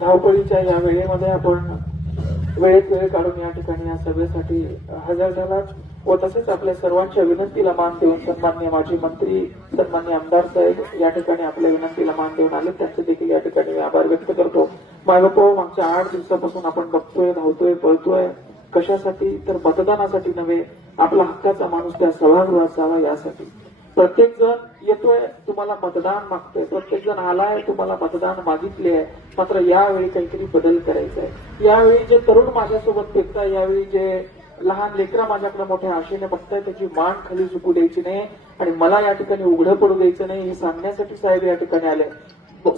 धावपळीच्या या वेळेमध्ये आपण वेळेत वेळ काढून या ठिकाणी या सभेसाठी हजर झालात व तसेच आपल्या सर्वांच्या विनंतीला मान देऊन सन्माननीय माजी मंत्री सन्माननीय आमदार साहेब या ठिकाणी आपल्या विनंतीला मान देऊन आले, त्यांचे देखील या ठिकाणी मी आभार व्यक्त करतो. मायबापो, मागच्या 8 दिवसापासून आपण बघतोय, धावतोय, पळतोय. कशासाठी? तर मतदानासाठी नव्हे, आपला हक्काचा माणूस त्या सभागृहात जावा यासाठी. प्रत्येक जण येतोय, तुम्हाला मतदान मागतोय, प्रत्येक जण आलाय, तुम्हाला मतदान मागितले आहे. मात्र यावेळी काहीतरी बदल करायचा आहे. यावेळी जे तरुण माझ्यासोबत फिरताय, यावेळी जे लहान लेकरं माझ्याकडे मोठ्या आशेने बघताय, त्याची मान खाली झुकू द्यायची नाही आणि मला या ठिकाणी उघडं पडू द्यायचं नाही, हे सांगण्यासाठी साहेब या ठिकाणी आले.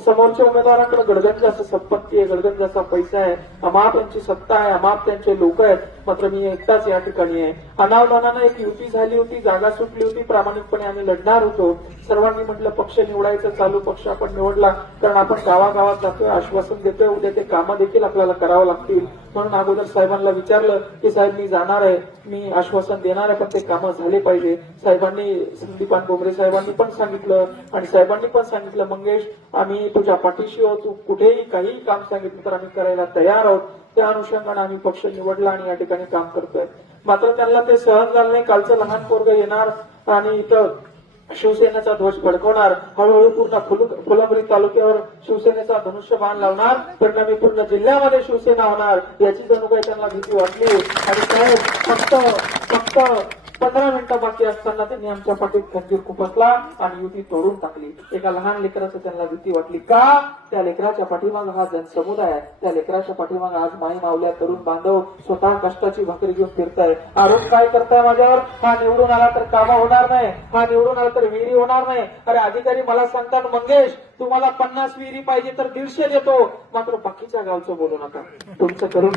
समोरच्या उमेदवारांकडे गडगंज असं संपत्ती आहे, गडगंज असा पैसा आहे, अमाप त्यांची सत्ता आहे, अमाप त्यांचे लोक आहेत. मात्र मी एकटाच या ठिकाणी आहे. अनावधानानं एक युती झाली होती, जागा सुटली होती, प्रामाणिकपणे आम्ही लढणार होतो. सर्वांनी म्हटलं पक्ष निवडायचं, चालू पक्ष आपण निवडला, कारण आपण गावागावात जातोय, आश्वासन देतोय, उद्या ते कामं देखील आपल्याला करावं लागतील. म्हणून अगोदर साहेबांना विचारलं की साहेब मी जाणार आहे, मी आश्वासन देणार आहे, पण ते कामं झाले पाहिजे. साहेबांनी, संदीपान भुमरे साहेबांनी पण सांगितलं आणि साहेबांनी पण सांगितलं, मंगेश आम्ही तुझ्या पाठीशी आहोत, तू कुठेही काहीही काम सांगितलं तर आम्ही करायला तयार आहोत. त्या अनुषंगाने आम्ही पक्ष निवडला आणि या ठिकाणी काम करतोय. मात्र त्यांना ते सहन झालं नाही. कालचं लहान पोरग येणार आणि इथं शिवसेनेचा ध्वज फडकवणार, हळूहळू पूर्ण फुलंब्री तालुक्यावर शिवसेनेचा धनुष्यबाण लावणार, परिणामी पूर्ण जिल्ह्यामध्ये शिवसेना होणार याची जणू काही त्यांना भीती वाटली. आणि साहेब फक्त 15 मिनिटं बाकी असताना त्यांनी आमच्या पाठीत खंजीर खुपसला आणि युती तोडून टाकली. एका लहान लेकराचं त्यांना भीती वाटली. का? त्या लेकराच्या पाठीमाग हा जनसमुदाय आहे, त्या लेकराच्या पाठीमाग आज माई मावल्या तरुण बांधव स्वतः कष्टाची भाकरी घेऊन फिरताय. आरोप काय करताय माझ्यावर? हा निवडून आला तर कामं होणार नाही, हा निवडून आला तर विहिरी होणार नाही. अरे अधिकारी मला सांगतात, मंगेश तुम्हाला 50 विहिरी पाहिजे तर 150 देतो, मात्र बाकीच्या गावचं बोलू नका, तुमचं करून.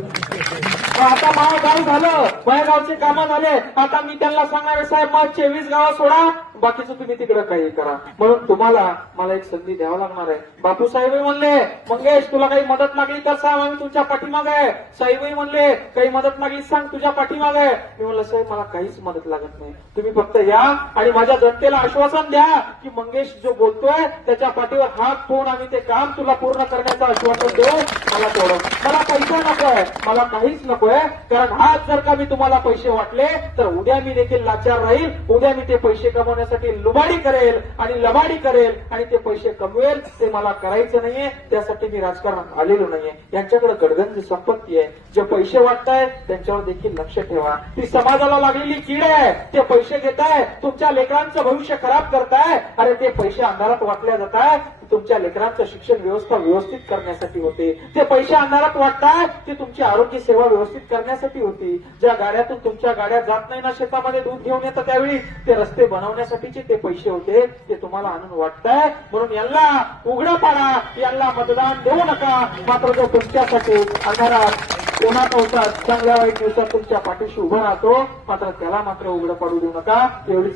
आता माझं गाव झालं, माझ्या गावचे कामं झाले, आता मी त्यांना सांगणार आहे साहेब मग 24 गावं सोडा, बाकीचं तुम्ही तिकडे काही करा. म्हणून तुम्हाला मला एक संधी द्यावा लागणार आहे. बापू साहेबही म्हणले, मंगेश तुला काही मदत लागली तर सांग, आम्ही तुमच्या पाठीमाग आहे. साहेबही म्हणले काही मदत लागली सांग, तुझ्या पाठीमाग आहे. मी म्हणलं साहेब मला काहीच मदत लागत नाही, तुम्ही फक्त या आणि माझ्या जनतेला आश्वासन द्या की मंगेश जो बोलतोय त्याच्या पाठीवर हात ठेवून आम्ही ते काम तुला पूर्ण करण्याचं आश्वासन देऊ. मला तेवढं, मला पैसा नकोय, मला काहीच नकोय, कारण आज जर का मी तुम्हाला पैसे वाटले तर उद्या मी देखील लाचार राहील, उद्या मी ते पैसे कमवण्यासाठी लुबाडी करेल आणि लबाडी करेल आणि ते पैसे कमवेल. ते मला करायचं नाहीये, त्यासाठी मी राजकारणात आलेलो नाहीये. यांच्याकडे गडगंज संपत्ती आहे, जे पैसे वाटताय त्यांच्यावर देखील लक्ष ठेवा. ती समाजाला लागलेली कीड आहे, ते पैसे घेताय, तुमच्या लेकरांचं भविष्य खराब करताय. अरे ते पैसे अंधारात वाटल्या जाताय, तुमच्या लेकरांचं शिक्षण व्यवस्था व्यवस्थित करण्यासाठी होते. ते पैसे अंधारात वाटतात ते तुमची आरोग्य सेवा व्यवस्थित करण्यासाठी होती. ज्या गाड्यातून तुमच्या गाड्या जात नाही ना शेतामध्ये दूध घेऊन येतात त्यावेळी, ते रस्ते बनवण्यासाठीचे ते पैसे होते, ते तुम्हाला आणून वाटताय. म्हणून यांना उघडं पाडा, यांना मतदान देऊ नका. मात्र जो तुमच्यासाठी अंधारात उन्हात होतात चांगल्या वाईट दिवसात तुमच्या पाठीशी उभं राहतो, मात्र त्याला मात्र उघडं पाडू देऊ नका. एवढी